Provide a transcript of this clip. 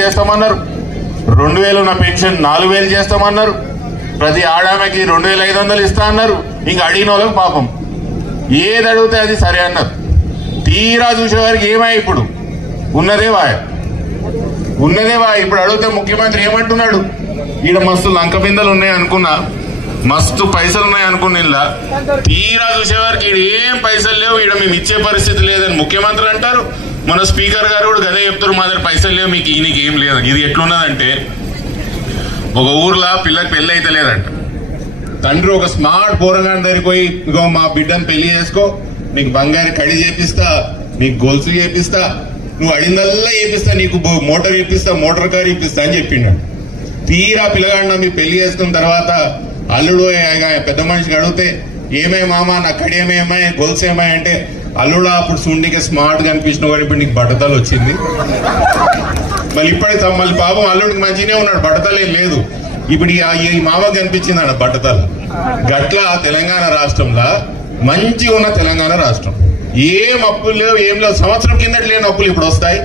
చేస్తామన్నారు, 2000 ఉన్న పెన్షన్ 4000 చేస్తామన్నారు, ప్రతి ఆడామెకి 2500 ఇస్తా అన్నారు. ఇంకా అడిగిన వాళ్ళకి పాపం ఏది అడిగితే అది సరే అన్నారు. తీరా చూసేవారికి ఏమా ఇప్పుడు ఉన్నదే వాయ. ఇప్పుడు అడిగితే ముఖ్యమంత్రి ఏమంటున్నాడు, ఈడ మస్తు లంక బిందెలు ఉన్నాయి అనుకున్నా, మస్తు పైసలు ఉన్నాయి అనుకున్న ఇలా తీరా చూసేవారికి ఈడ ఏం పైసలు లేవు, ఈడ మేము ఇచ్చే పరిస్థితి లేదని ముఖ్యమంత్రి అంటారు. మన స్పీకర్ గారు కూడా గదే చెప్తారు, మా దగ్గర పైసలు లేవు, మీకు ఈయనకి ఏం లేదు. ఇది ఎట్లున్నదంటే, ఒక ఊర్లో పిల్లకి పెళ్లి అయితే లేదంట. తండ్రి ఒక స్మార్ట్ పోరగాని దగ్గరికి పోయి, ఇగో మా బిడ్డను పెళ్లి చేసుకో, నీకు బంగారు కడి చేపిస్తా, నీకు గొలుసు చేపిస్తా, నువ్వు అడిందల్లా చేపిస్తా, నీకు మోటార్ చేపిస్తా, మోటార్ కార్ చేపిస్తా అని చెప్పిండు. తీరా పిల్లగాడిన మీ పెళ్లి చేసుకున్న తర్వాత అల్లుడు పెద్ద మనిషికి అడిగితే ఏమే మామ నా కడియమేమా గొలుసు ఏమాయి అంటే, అల్లుడు అప్పుడు చూడడానికి స్మార్ట్ గా అనిపించిన వాడు ఇప్పుడు నీకు బట్టతలు వచ్చింది. మళ్ళీ ఇప్పటికి మళ్ళీ పాపం అల్లుడికి మంచిగానే ఉన్నాడు, బట్టతలు ఏం లేదు. ఇప్పుడు ఈ మామకు కనిపించింది అన్న బట్టతలు. గట్ల తెలంగాణ రాష్ట్రంలో మంచిగా ఉన్న తెలంగాణ రాష్ట్రం ఏం అప్పులు లేవు, ఏం లేవు. సంవత్సరం కిందటి లేని అప్పులు ఇప్పుడు వస్తాయి.